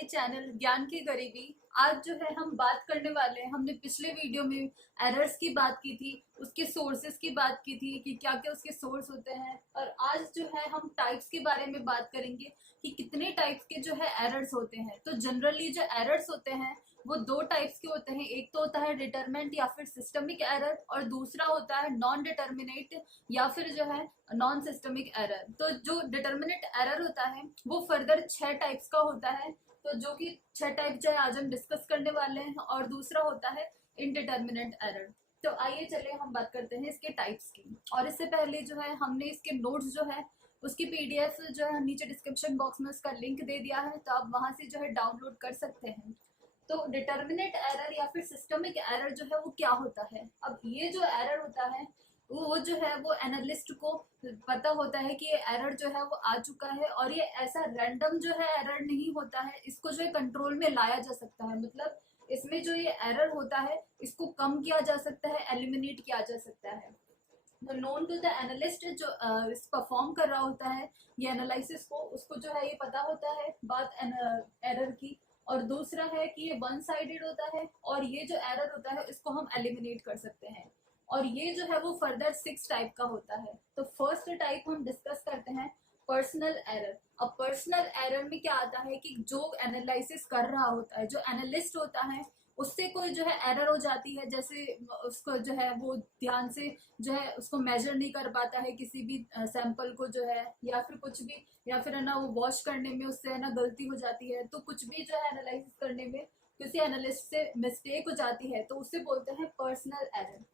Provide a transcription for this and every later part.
My channel ज्ञान की गरीबी। आज जो है हम बात करने वाले हैं, हमने पिछले वीडियो में एरर्स की बात की थी, उसके सोर्सेस की बात की थी कि क्या क्या उसके सोर्स होते हैं। और आज जो है हम टाइप्स के बारे में बात करेंगे कि कितने टाइप्स के जो है एरर्स होते हैं। तो जनरली जो एरर्स होते हैं वो दो टाइप्स के होते हैं। एक तो होता है डिटरमिनेंट या फिर सिस्टमिक एरर, और दूसरा होता है नॉन डिटरमिनेट या फिर जो है नॉन सिस्टमिक एरर। तो जो डिटरमिनेट एरर होता है वो फर्दर 6 टाइप्स का होता है, तो जो कि 6 टाइप जो है आज हम डिस्कस करने वाले हैं। और दूसरा होता है इनडिटरमिनेट एरर। तो आइए चलिए हम बात करते हैं इसके टाइप्स की। और इससे पहले जो है हमने इसके नोट्स जो है उसकी पीडीएफ जो है नीचे डिस्क्रिप्शन बॉक्स में उसका लिंक दे दिया है, तो आप वहां से जो है डाउनलोड कर सकते हैं। तो डिटर्मिनेट एरर या फिर सिस्टमिक एरर जो है वो क्या होता है। अब ये जो एरर होता है वो जो है वो एनालिस्ट को पता होता है कि ये एरर जो है वो आ चुका है, और ये ऐसा रैंडम जो है एरर नहीं होता है, इसको जो है कंट्रोल में लाया जा सकता है। मतलब इसमें जो ये एरर होता है इसको कम किया जा सकता है, एलिमिनेट किया जा सकता है। नोन टू द एनालिस्ट जो इस परफॉर्म कर रहा होता है ये एनालिसिस को, उसको जो है ये पता होता है बात एरर की। और दूसरा है कि ये वन साइडेड होता है, और ये जो एरर होता है इसको हम एलिमिनेट कर सकते हैं। और ये जो है वो फर्दर 6 टाइप का होता है। तो फर्स्ट टाइप हम डिस्कस करते हैं पर्सनल एरर। अब पर्सनल एरर में क्या आता है कि जो एनालिसिस कर रहा होता है, जो एनालिस्ट होता है, उससे कोई जो है एरर हो जाती है। जैसे उसको जो है वो ध्यान से जो है उसको मेजर नहीं कर पाता है किसी भी सैंपल को जो है, या फिर कुछ भी, या फिर है ना वो वॉश करने में उससे है ना गलती हो जाती है। तो कुछ भी जो है एनालिसिस करने में किसी एनालिस्ट से मिस्टेक हो जाती है, तो उसे बोलते हैं पर्सनल एरर।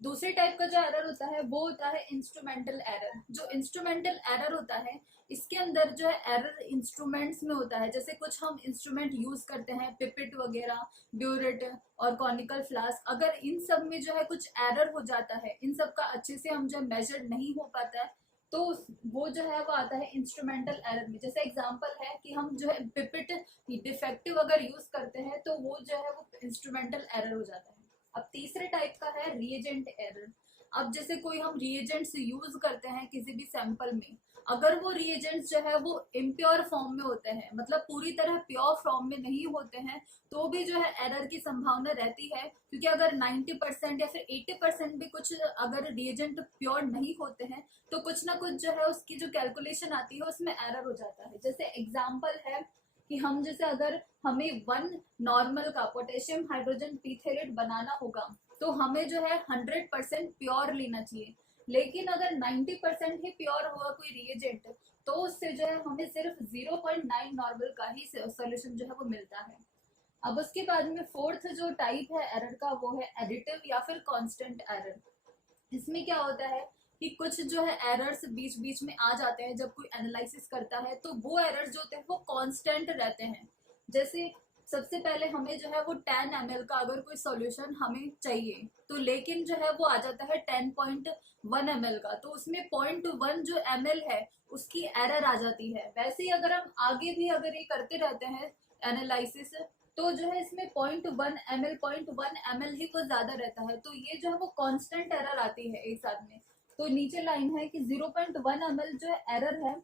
दूसरे टाइप का जो एरर होता है वो होता है इंस्ट्रूमेंटल एरर। जो इंस्ट्रूमेंटल एरर होता है इसके अंदर जो है एरर इंस्ट्रूमेंट्स में होता है। जैसे कुछ हम इंस्ट्रूमेंट यूज करते हैं, पिपेट वगैरह, ब्यूरेट और कॉनिकल फ्लास्क, अगर इन सब में जो है कुछ एरर हो जाता है, इन सब का अच्छे से हम जो मेजर नहीं हो पाता है, तो वो जो है वो आता है इंस्ट्रूमेंटल एरर में। जैसे एग्जांपल है कि हम जो है पिपेट डिफेक्टिव अगर यूज करते हैं तो वो जो है वो इंस्ट्रूमेंटल एरर हो जाता है। अब तीसरे टाइप का है रिएजेंट एरर। अब जैसे कोई हम रिएजेंट्स यूज करते हैं किसी भी सैंपल में, अगर वो रिएजेंट्स जो है वो इम्प्योर फॉर्म में होते हैं, मतलब पूरी तरह प्योर फॉर्म में नहीं होते हैं, तो भी जो है एरर की संभावना रहती है। क्योंकि अगर 90% या फिर 80% भी कुछ अगर रिएजेंट प्योर नहीं होते हैं, तो कुछ ना कुछ जो है उसकी जो कैलकुलेशन आती है उसमें एरर हो जाता है। जैसे एग्जाम्पल है कि हम जैसे अगर हमें 1 नॉर्मल का पोटेशियम हाइड्रोजन पीथेरेट बनाना होगा, तो हमें जो है 100% प्योर लेना चाहिए। लेकिन अगर 90% ही प्योर होगा कोई रिएजेंट, तो उससे जो है हमें सिर्फ 0.9 नॉर्मल का ही सोल्यूशन जो है वो मिलता है। अब उसके बाद में फोर्थ जो टाइप है एरर का वो है एडिटिव या फिर कांस्टेंट एरर। इसमें क्या होता है कि कुछ जो है एरर्स बीच बीच में आ जाते हैं जब कोई एनालिसिस करता है, तो वो एरर्स जो होते हैं वो कांस्टेंट रहते हैं। जैसे सबसे पहले हमें जो है वो 10 ml का अगर कोई सॉल्यूशन हमें चाहिए, तो लेकिन जो है वो आ जाता है 10.1 ml का, तो उसमें 0.1 जो ml है उसकी एरर आ जाती है। वैसे ही अगर हम आगे भी अगर ये करते रहते हैं एनालिसिस, तो जो है इसमें 0.1 ml ही वो ज्यादा रहता है, तो ये जो है वो कांस्टेंट एरर आती है एक साथ में। तो नीचे लाइन है कि 0.1 ml जो है एरर है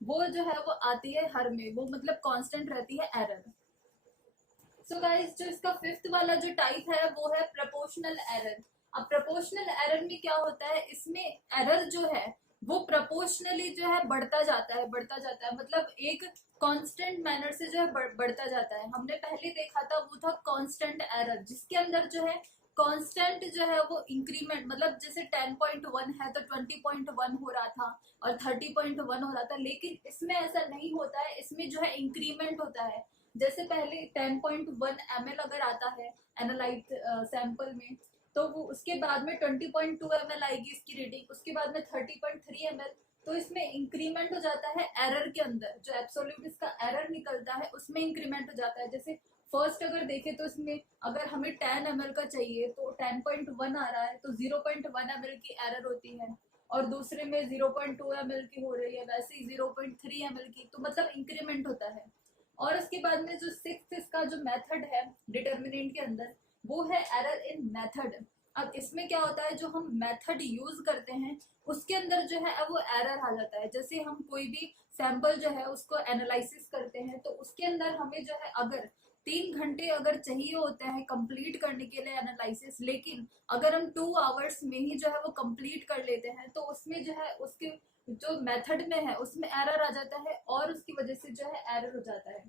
वो जो है वो आती है हर में, वो मतलब कांस्टेंट रहती है एरर। सो गाइस, जो इसका फिफ्थ वाला जो टाइप है वो है प्रोपोर्शनल एरर। अब प्रोपोर्शनल एरर में क्या होता है, इसमें एरर जो है वो प्रोपोर्शनली जो है बढ़ता जाता है, बढ़ता जाता है, मतलब एक कांस्टेंट मैनर से जो है बढ़ता जाता है। हमने पहले देखा था वो था कांस्टेंट एरर, जिसके अंदर जो है कांस्टेंट जो है वो इंक्रीमेंट, मतलब जैसे 10.1 है तो 20.1 हो रहा था और 30.1 हो रहा था। लेकिन इसमें ऐसा नहीं होता है, इसमें जो है इंक्रीमेंट होता है। जैसे पहले 10.1 ml अगर आता है एनालाइट सैंपल में, तो वो उसके बाद में 20.2 ml आएगी इसकी रीडिंग, उसके बाद में 30.3 ml। तो इसमें इंक्रीमेंट हो जाता है एरर के अंदर, जो एब्सोल्यूट इसका एरर निकलता है उसमें इंक्रीमेंट हो जाता है। जैसे फर्स्ट अगर देखें तो इसमें अगर हमें 10 ml का चाहिए तो 10.1 आ रहा है, तो 0.1 ml की एरर होती है, और दूसरे में 0.2 ml की हो रही है, वैसे ही 0.3 ml की, तो मतलब इंक्रीमेंट होता है। और उसके बाद में जो सिक्स्थ इसका जो मेथड है डिटर्मिनेंट के अंदर, वो है एरर इन मेथड। अब इसमें क्या होता है, जो हम मेथड यूज करते हैं उसके अंदर जो है वो एरर आ जाता है। जैसे हम कोई भी सैंपल जो है उसको एनालिसिस करते हैं तो उसके अंदर हमें जो है अगर 3 घंटे अगर चाहिए होते हैं कंप्लीट करने के लिए एनालिसिस, लेकिन अगर हम 2 आवर्स में ही जो है वो कंप्लीट कर लेते हैं तो उसमें जो है उसके जो मेथड में है उसमें एरर आ जाता है और उसकी वजह से जो है एरर हो जाता है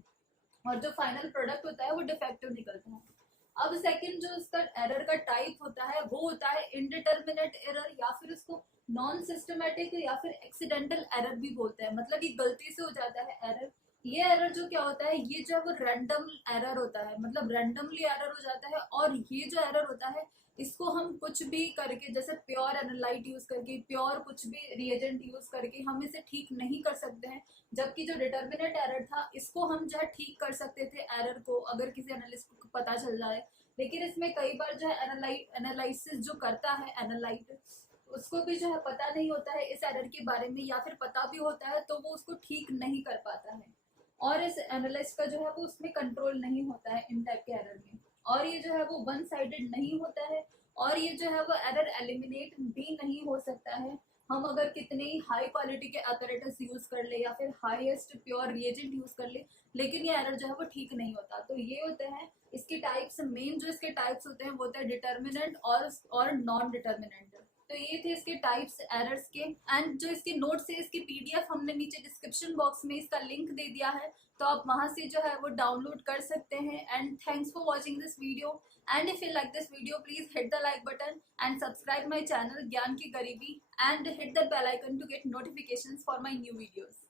और जो फाइनल प्रोडक्ट होता है वो डिफेक्टिव निकलता है। अब सेकंड जो इसका एरर का टाइप होता है वो होता है इनडिटर्मिनेट एरर, या फिर उसको नॉन सिस्टमेटिक या फिर एक्सीडेंटल एरर भी बोलते हैं। मतलब ये गलती से हो जाता है एरर। ये एरर जो क्या होता है, ये जो है वो रैंडम एरर होता है, मतलब रैंडमली एरर हो जाता है। और ये जो एरर होता है इसको हम कुछ भी करके, जैसे प्योर एनालाइट यूज करके, प्योर कुछ भी रिएजेंट यूज करके हम इसे ठीक नहीं कर सकते हैं। जबकि जो डिटर्मिनेट एरर था इसको हम जो है ठीक कर सकते थे एरर को, अगर किसी एनालिस्ट को पता चल जाए। लेकिन इसमें कई बार जो है एनालाइसिस जो करता है एनालाइट, उसको भी जो है पता नहीं होता है इस एरर के बारे में, या फिर पता भी होता है तो वो उसको ठीक नहीं कर पाता है और इस एनालिस्ट का जो है वो उसमें कंट्रोल नहीं होता है इन टाइप के एरर में। और ये जो है वो वन साइडेड नहीं होता है और ये जो है वो एरर एलिमिनेट भी नहीं हो सकता है। हम अगर कितने ही हाई क्वालिटी के अपैरेटस यूज कर ले या फिर हाईएस्ट प्योर रिएजेंट यूज कर ले, लेकिन ये एरर जो है वो ठीक नहीं होता। तो ये होते हैं इसके टाइप्स। मेन जो इसके टाइप्स होते हैं वो होता है डिटर्मिनेंट और नॉन डिटर्मिनेंट। तो ये थे इसके टाइप्स एरर्स के। एंड जो इसके नोट्स है इसकी पीडीएफ हमने नीचे डिस्क्रिप्शन बॉक्स में इसका लिंक दे दिया है, तो आप वहां से जो है वो डाउनलोड कर सकते हैं। And thanks for watching this video. And if you like this video, please hit the like button and subscribe my channel Gyan Ki Garibi and hit the bell icon to get notifications for my new videos.